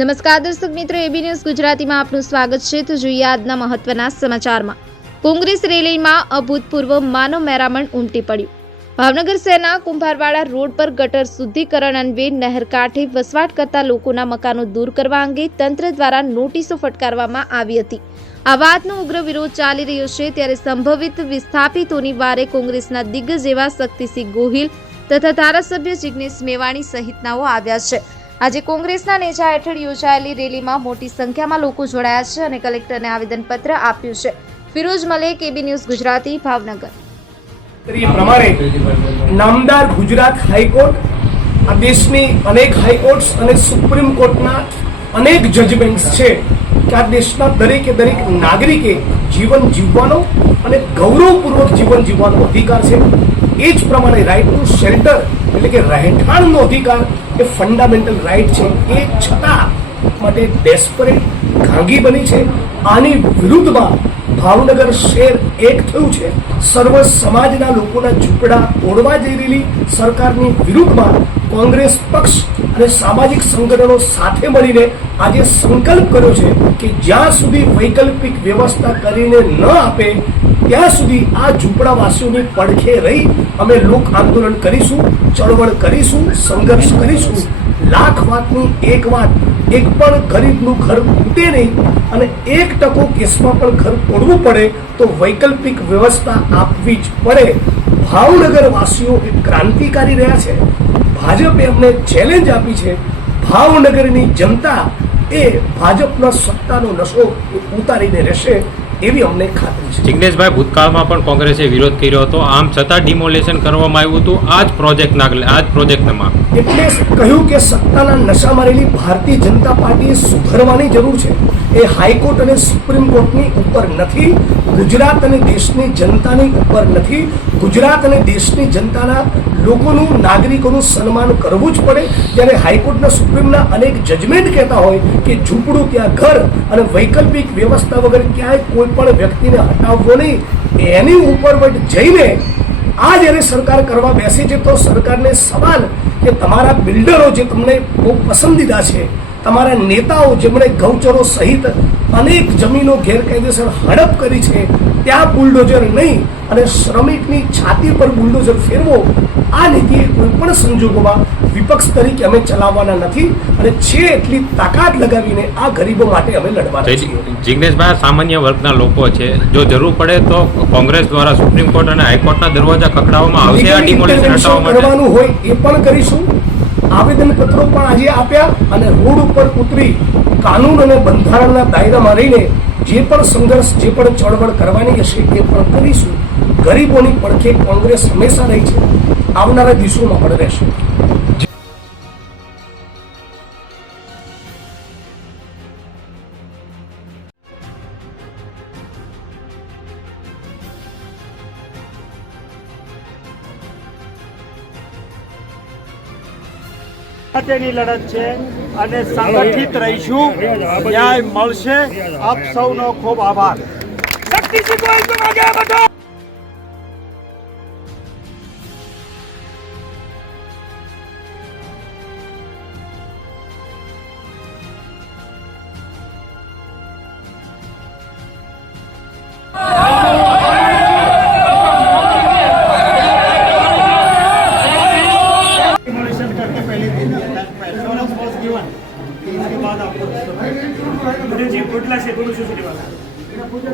નમસ્કાર દર્શક મિત્રો, એબી ન્યૂઝ ગુજરાતીમાં આપનું સ્વાગત છે। તો જોઈએ આજના મહત્વના સમાચારમાં। કોંગ્રેસ રેલીમાં અભૂતપૂર્વ માનવ મહેરામણ ઉમટી પડ્યું। ભાવનગર શહેરના કુંભારવાડા રોડ પર ગટર શુદ્ધિકરણ અન્વયે નહેર કાંઠે વસવાટ કરતા લોકોના મકાનો દૂર કરવા અંગે તંત્ર દ્વારા નોટિસો ફટકારવામાં આવી હતી। આ વાતનો ઉગ્ર વિરોધ ચાલી રહ્યો છે, ત્યારે સંભવિત વિસ્થાપિતોની વારે કોંગ્રેસના દિગ્ગજ એવા શક્તિસિંહ ગોહિલ તથા ધારાસભ્ય જિગ્નેશ મેવાણી સહિતનાઓ આવ્યા છે। આજે કોંગ્રેસના નેજા હેઠળ યોજાયેલી રેલીમાં મોટી સંખ્યામાં લોકો જોડાયા છે અને કલેક્ટરને આવેદનપત્ર આપ્યું છે। Firoz Malek, AB news Gujarati, Bhavnagar. પ્રમાણે નામદાર ગુજરાત હાઈકોર્ટ, આ દેશની અનેક હાઈકોર્ટ્સ અને સુપ્રીમ કોર્ટના અનેક જજમેન્ટ્સ છે કે આ દેશના દરેકે દરેક નાગરિકે જીવન જીવવાનો અને ગૌરવપૂર્વક જીવન જીવવાનો અધિકાર છે। એ જ પ્રમાણે રાઇટ ટુ શેલ્ટર એટલે કે રહેઠાણનો અધિકાર એ ફંડામેન્ટલ રાઇટ છે। એ છતાં માટે ડેસ્પરેટ ઘાંગી બની છે। આની વિરુદ્ધમાં ભાવનગર શહેર એક થયું છે। સર્વ સમાજના લોકોના ઝૂંપડા તોડવા જઈ રહેલી સરકારની વિરુદ્ધમાં કોંગ્રેસ પક્ષ અને સામાજિક સંગઠનો સાથે મળીને આજે સંકલ્પ કર્યો છે કે જ્યાં સુધી વૈકલ્પિક વ્યવસ્થા કરીને ન આપે ત્યાં સુધી આ ઝૂંપડાવાસીઓની પડખે રહી અમે લોક આંદોલન કરીશું, ચળવળ કરીશું, સંઘર્ષ કરીશું। લાખ વાતની એક વાત, એક પણ ગરીબનું ઘર તૂટે નહીં અને 1% કેસમાં પણ ઘર તોડવું પડે તો વૈકલ્પિક વ્યવસ્થા આપવી જ પડે। ભાવનગર વાસીઓ એક ક્રાંતિકારી રહ્યા છે। ભાજપે અમને ચેલેન્જ આપી છે। ભાવનગરની જનતા એ ભાજપના સત્તાનો નશો ઉતારીને રહેશે એવી અમને ખાતરી છે। જિગ્નેશભાઈ, ભૂતકાળમાં પણ કોંગ્રેસે વિરોધ કર્યો હતો, આમ છતાં ડિમોલેશન કરવામાં આવ્યું હતું આ જ પ્રોજેક્ટમાં। એટલે કહ્યું કે સત્તાના નશા મારેલી ભારતીય જનતા પાર્ટીએ સુધરવાની જરૂર છે। એ હાઈકોર્ટ અને સુપ્રીમ કોર્ટની ઉપર નથી, ગુજરાત અને દેશની જનતાની ઉપર નથી। ગુજરાત અને દેશની જનતાના લોકોનું, નાગરિકોનું સન્માન કરવું જ પડે। જ્યારે હાઈકોર્ટના સુપ્રીમના અનેક જજમેન્ટ કહેતા હોય કે ઝૂંપડું ત્યાં ઘર અને વૈકલ્પિક વ્યવસ્થા વગર ક્યાંય કોઈ પણ વ્યક્તિને હટાવવો નહીં, એની ઉપર જઈને આ જ્યારે સરકાર કરવા બેસે છે તો સરકારને સવાલ કે તમારા બિલ્ડરો જે તમને બહુ પસંદીદા છે, તમારા નેતાઓ જેમણે ગૌચરો સહિત અનેક જમીનો ગેરકાયદેસર હડપ કરી છે, ત્યાં બુલડોઝર નહીં અને શ્રમિકની છાતી પર બુલડોઝર ફેરવો, આ નીતિ કોઈ પણ સંજોગોમાં વિપક્ષ તરીકે અમે ચલાવવાના નથી અને છે એટલી તાકાત લગાવીને આ ગરીબો માટે અમે લડવાના છીએ। જિગ્નેશભાઈ, સામાન્ય વર્ગના લોકો છે, જો જરૂર પડે તો કોંગ્રેસ દ્વારા સુપ્રીમ કોર્ટ અને હાઈકોર્ટના દરવાજા ખખડાવવામાં આવશે આ ડિમોલિશન હટાવવા માટે? કરવાનું હોય એ પણ કરીશું। આવેદનપત્રો પણ આજે આપ્યા અને રોડ ઉપર ઉતરી કાનૂન અને બંધારણના દાયરામાં રહીને જે પણ સંઘર્ષ, જે પણ ચળવળ કરવાની હશે એ પણ કરીશું। ગરીબોની પડખે કોંગ્રેસ હંમેશા રહી છે, આવનારા દિવસોમાં પણ રહેશે। ની લડત છે અને સંગઠિત રહીશું, ન્યાય મળશે। આપ સૌનો ખૂબ આભાર।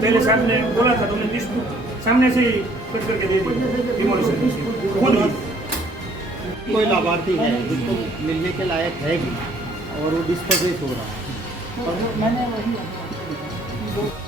पहले सामने बोला था, तुमने 30 सामने से ही कट करके दे दी डिमोलिशन खुद ही। कोई लाभार्थी है जिसको मिलने के लायक है और वो डिस्पोजेस हो रहा है।